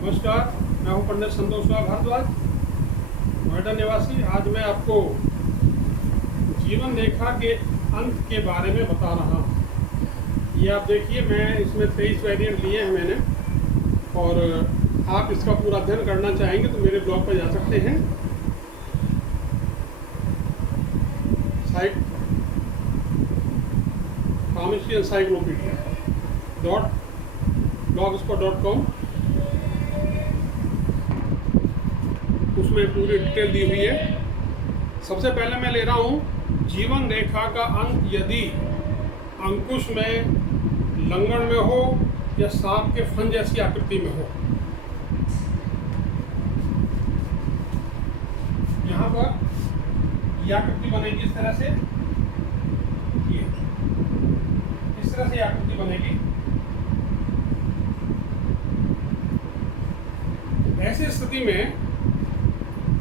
नमस्कार, मैं हूं पंडित संतोष कुमार भारद्वाज, नोएडा निवासी। आज मैं आपको जीवन रेखा के अंत के बारे में बता रहा हूं। ये आप देखिए, मैं इसमें 23 वेरिएंट लिए हैं मैंने, और आप इसका पूरा अध्ययन करना चाहेंगे तो मेरे ब्लॉग पर जा सकते हैं। साइट फार्मेसी एनसाइक्लोपीडिया .blogspot.com, उसमें पूरी डिटेल दी हुई है। सबसे पहले मैं ले रहा हूँ जीवन रेखा का अंत यदि अंकुश में, लंगड़ में हो या सांप के फन जैसी आकृति में हो। यहाँ पर यह आकृति बनेगी इस तरह से, ये इस तरह से आकृति बनेगी। ऐसी स्थिति में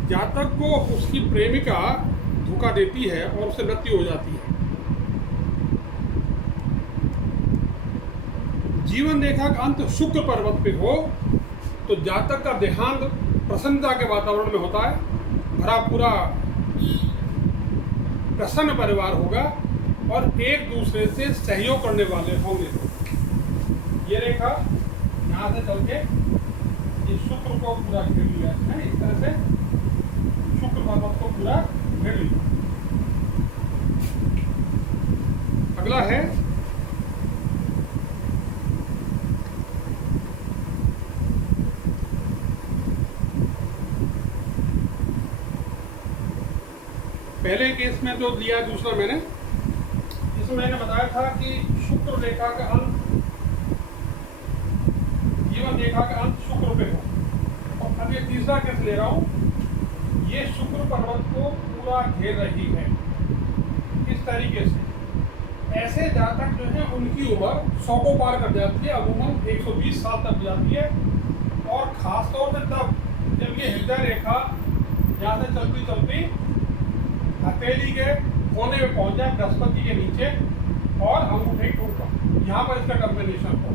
जातक को उसकी प्रेमिका धोखा देती है और उससे मृत्यु हो जाती है। जीवन रेखा का अंत शुक्र पर्वत पे हो तो जातक का देहांत प्रसन्नता के वातावरण में होता है, भरा पूरा प्रसन्न परिवार होगा और एक दूसरे से सहयोग करने वाले होंगे। ये रेखा यहाँ से चल के इस शुक्र को पूरा घेर लिया है, इस तरह से शुक्र पर्वत को पूरा घेर लिया। अगला है पहले केस में जो लिया, दूसरा मैंने, इसमें मैंने बताया था कि शुक्र रेखा का अंत, जीवन रेखा का अंत शुक्र पे हो। और अब ये तीसरा केस ले रहा हूं, ये शुक्र पर्वत को पूरा घेर रही है इस तरीके से। ऐसे जातक जो है उनकी उम्र 100 को पार कर जाती है, अमूमन 120 साल तक जाती है। और खासतौर से तब जब ये हृदय रेखा यहाँ से चलती चलती हथेली के कोने में पहुंच जाए, बृहस्पति के नीचे, और अंगूठे के ऊपर, यहाँ पर इसका कॉम्बिनेशन हो,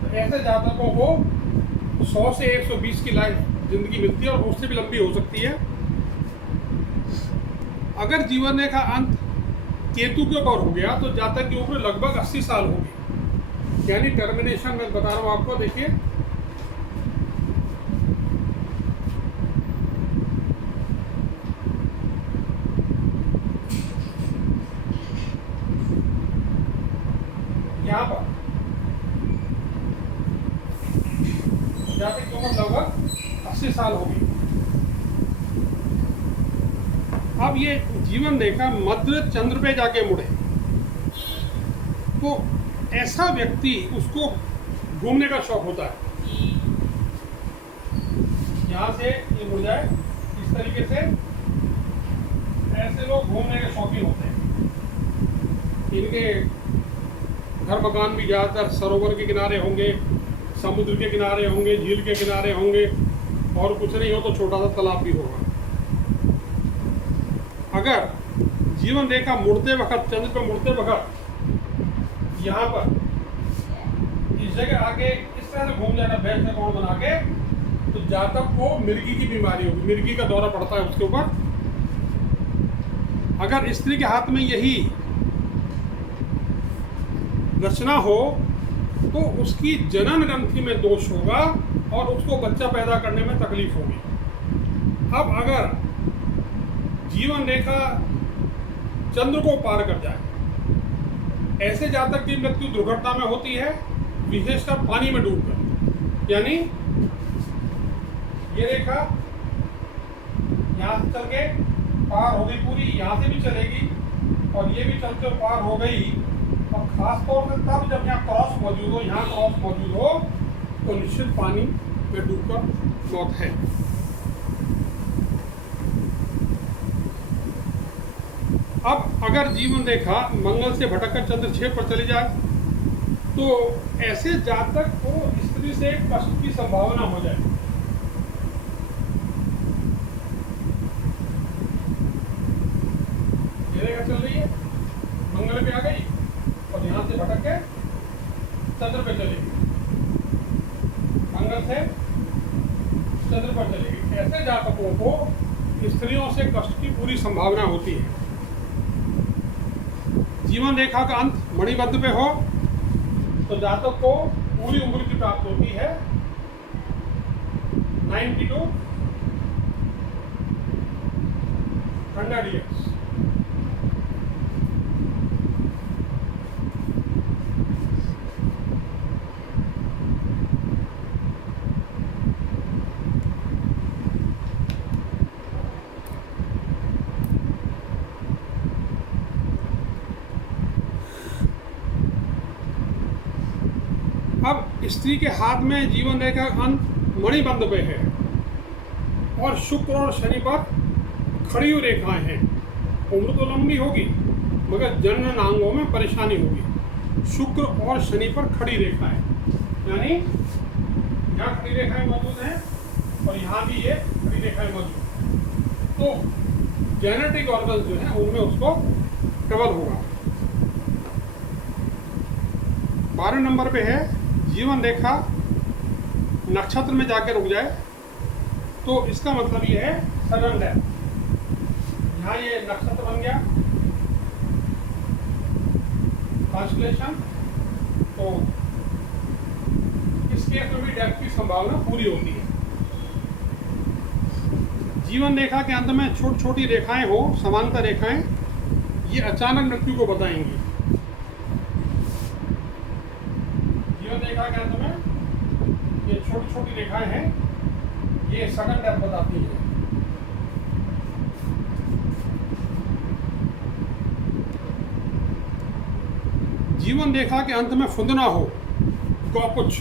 तो ऐसे जातकों को 100 से 120 की लाइफ जिंदगी मिलती है और उससे भी लंबी हो सकती है। अगर जीवन रेखा अंत केतु के ऊपर हो गया तो जातक की उम्र लगभग 80 साल होगी, यानी टर्मिनेशन मैं बता रहा हूँ आपको। देखिए, यहाँ पर जातक की उम्र लगभग 80 साल होगी। अब ये जीवन रेखा मध्य चंद्र पे जाके मुड़े तो ऐसा व्यक्ति, उसको घूमने का शौक होता है। यहाँ से ये मुड़ जाए इस तरीके से, ऐसे लोग घूमने के शौकीन होते हैं। इनके घर मकान भी ज़्यादातर सरोवर के किनारे होंगे, समुद्र के किनारे होंगे, झील के किनारे होंगे, और कुछ नहीं हो तो छोटा सा तालाब भी होगा। अगर जीवन रेखा मुड़ते वक्त, चंद्र पर मुड़ते वक्त यहाँ पर इस जगह आके इस तरह से घूम जाएगा बैठ कोण बना के, तो जातक को मिर्गी की बीमारी होगी, मिर्गी का दौरा पड़ता है उसके ऊपर। अगर स्त्री के हाथ में यही रचना हो तो उसकी जनन ग्रंथि में दोष होगा और उसको बच्चा पैदा करने में तकलीफ होगी। अब अगर जीवन रेखा चंद्र को पार कर जाए, ऐसे जातक की मृत्यु दुर्घटना में होती है, विशेषकर पानी में डूबकर। यानी ये रेखा यहाँ से चल के पार हो गई पूरी, यहाँ से भी चलेगी और ये भी चलकर पार हो गई। और खास तौर से तब जब यहाँ क्रॉस मौजूद हो, यहाँ क्रॉस मौजूद हो, तो निश्चित पानी में डूबकर मौत है। अब अगर जीवन रेखा मंगल से भटककर चंद्र 6 पर चली जाए तो ऐसे जातक को स्त्री से कष्ट की संभावना हो जाए। ये रेखा चल रही है, मंगल पे आ गई और यहाँ से भटक के चंद्र पे चलेगी। मंगल से चंद्र पर चलेगी। ऐसे जातकों को स्त्रियों से कष्ट की पूरी संभावना होती है। जीवन रेखा का अंत मणिबंध पे हो तो जातक को पूरी उम्र की प्राप्त होती है 90 to 100 years। अब स्त्री के हाथ में जीवन रेखा अंत मणिबंध पे है और शुक्र और शनि पर खड़ी हुई रेखाएं हैं। उम्र तो लंबी होगी मगर जननांगों में परेशानी होगी। शुक्र और शनि पर खड़ी रेखाएं, यानी यहाँ खड़ी रेखाएं मौजूद हैं और यहाँ भी ये खड़ी रेखाएं मौजूद हैं, तो जेनेटिक ऑर्गन जो है उनमें उसको ट्रबल होगा। 12 नंबर पे है जीवन रेखा नक्षत्र में जाके रुक जाए तो इसका मतलब ये है सडन डेथ। यहाँ ये नक्षत्र बन गया कॉन्स्टेलेशन, तो इस केस में भी डेथ की संभावना पूरी होती है। जीवन रेखा के अंत में छोटी छोटी रेखाएं हो, समांतर रेखाएं, ये अचानक मृत्यु को बताएंगी। जीवन रेखा के अंत में ये छोटी छोटी रेखाएं हैं, ये सडन डेथ बताती है। जीवन रेखा के अंत में फुंदना हो, गौपुच्छ,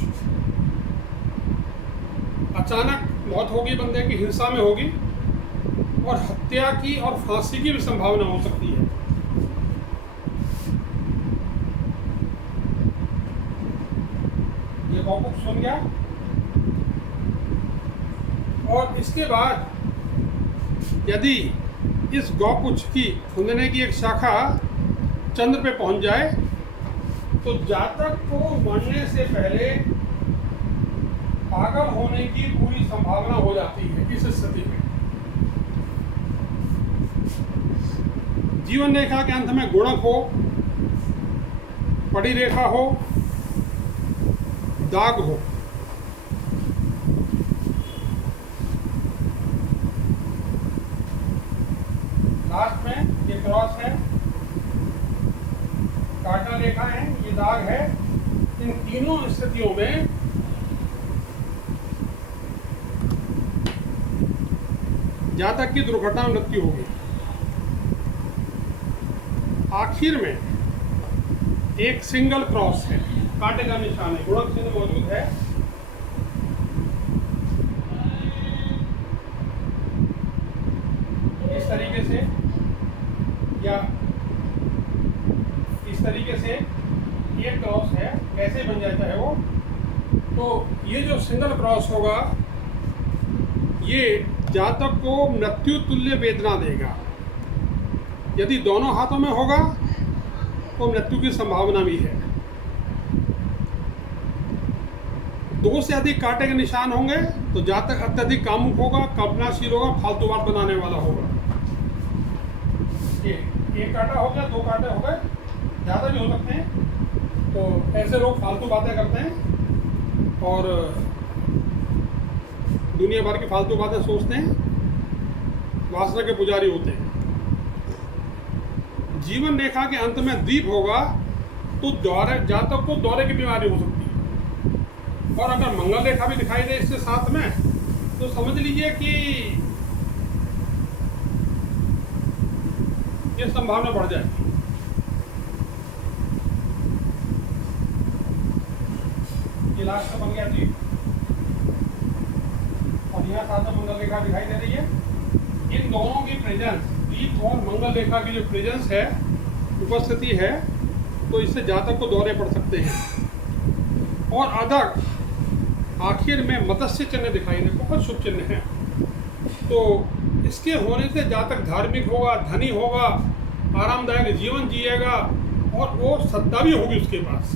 अचानक मौत होगी, बंदे की हिंसा में होगी और हत्या की और फांसी की भी संभावना हो सकती है। ये गौपुच्छ सुन गया और इसके बाद यदि इस गौपुच्छ की फुंदने की एक शाखा चंद्र पे पहुंच जाए तो जातक को मरने से पहले पागल होने की पूरी संभावना हो जाती है। इस स्थिति में जीवन रेखा के अंत में गुणक हो, पड़ी रेखा हो, दाग हो, लास्ट में ये क्रॉस है, काटा रेखा है, ये दाग है। इन तीनों स्थितियों में जातक की दुर्घटना मृत्यु होगी। आखिर में एक सिंगल क्रॉस है, कांटे का निशान है, गुणक चिन्ह मौजूद है। इस तरीके से या इस तरीके से ये क्रॉस है, कैसे बन जाता है वो, तो ये जो सिंगल क्रॉस होगा ये जातक को मृत्यु तुल्य वेदना देगा। यदि दोनों हाथों में होगा तो मृत्यु की संभावना भी है। 2 से अधिक कांटे के निशान होंगे तो जातक अत्यधिक कामुक होगा, कल्पनाशील होगा, फालतू बात बनाने वाला होगा। ये एक कांटा हो गया, 2 कांटे हो गए, ज़्यादा भी हो सकते हैं। तो ऐसे लोग फालतू बातें करते हैं और दुनिया भर की फालतू बातें सोचते हैं, वासना के पुजारी होते हैं। जीवन रेखा के अंत में द्वीप होगा तो जातक को दौरे की बीमारी हो सकती है। और अगर मंगल रेखा भी दिखाई दे इसके साथ में तो समझ लीजिए कि ये संभावना बढ़ जाएगी। ये लास्ट का बन गया द्वीप और यहाँ साथ में मंगल रेखा दिखाई दे रही है। इन दोनों की प्रेजेंस, द्वीप और मंगल रेखा की जो प्रेजेंस है, उपस्थिति है, तो इससे जातक को दौरे पड़ सकते हैं। और अदर आखिर में मत्स्य चिन्ह दिखाई दे, बहुत शुभ चिन्ह है। तो इसके होने से जातक धार्मिक होगा, धनी होगा, आरामदायक जीवन जिएगा और वो सत्ता भी होगी उसके पास।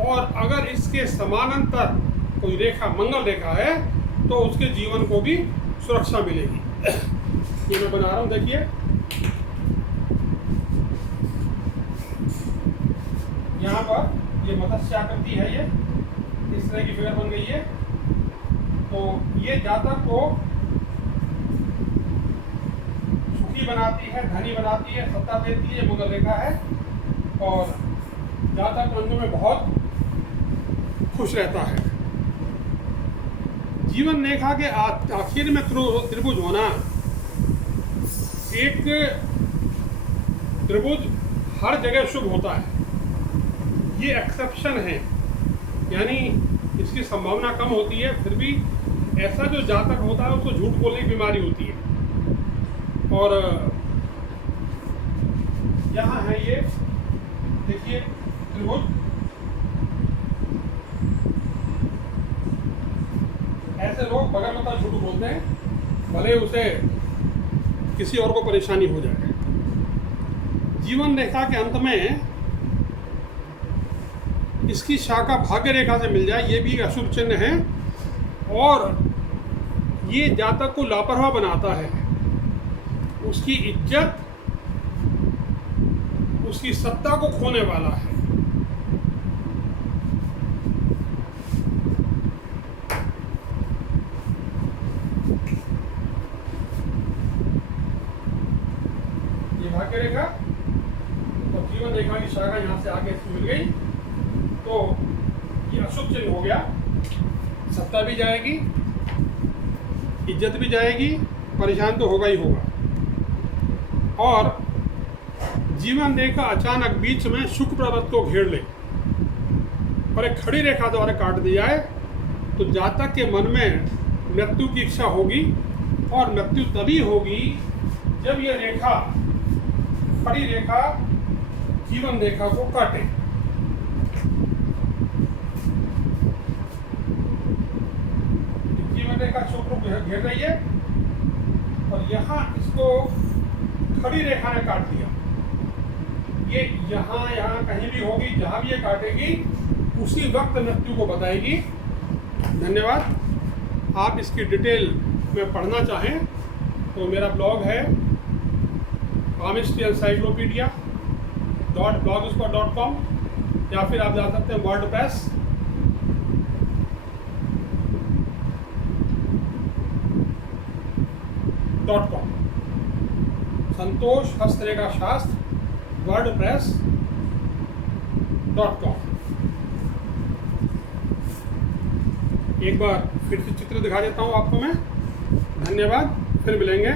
और अगर इसके समानांतर कोई रेखा मंगल रेखा है तो उसके जीवन को भी सुरक्षा मिलेगी। ये मैं बना रहा हूँ, देखिए यहाँ पर ये मत्स्य आकृति है, ये इस तरह की फिगर बन गई है। तो ये जातक को सुखी बनाती है, धनी बनाती है, सत्ता देती है, मुगल रेखा है, और जातक रंग में बहुत खुश रहता है। जीवन रेखा के आखिर में त्रिभुज होना, एक त्रिभुज हर जगह शुभ होता है, ये एक्सेप्शन है, यानी इसकी संभावना कम होती है। फिर भी ऐसा जो जातक होता है उसको झूठ बोलने की बीमारी होती है। और यहाँ है ये देखिए त्रिभुज, ऐसे लोग बगैर मतलब झूठ बोलते हैं, भले उसे किसी और को परेशानी हो जाए। जीवन रेखा के अंत में इसकी शाखा भाग्य रेखा से मिल जाए, ये भी एक अशुभ चिन्ह है, और ये जातक को लापरवाह बनाता है। उसकी इज्जत, उसकी सत्ता को खोने वाला है। ये भाग्य रेखा और जीवन रेखा की शाखा यहाँ से आगे मिल गई, तो ये अशुभ चिन्ह हो गया। सत्ता भी जाएगी, इज्जत भी जाएगी, परेशान तो होगा ही होगा। और जीवन रेखा अचानक बीच में शुक्र पर्वत को घेर ले और एक खड़ी रेखा द्वारा काट दी जाए, तो जातक के मन में मृत्यु की इच्छा होगी, और मृत्यु तभी होगी जब यह रेखा, खड़ी रेखा जीवन रेखा को काटे। जीवन रेखा शुक्र को घेर रही है, और यहाँ इसको खड़ी रेखा ने काट दिया। ये यहाँ कहीं भी होगी, जहाँ भी ये काटेगी उसी वक्त मृत्यु को बताएगी। धन्यवाद। आप इसकी डिटेल में पढ़ना चाहें तो मेरा ब्लॉग है palmistry-encyclopedia.blogspot.com, या फिर आप जा सकते हैं wordpress.com, संतोष हस्तरेखा शास्त्र wordpress.com। एक बार फिर से चित्र दिखा देता हूँ आपको मैं। धन्यवाद, फिर मिलेंगे।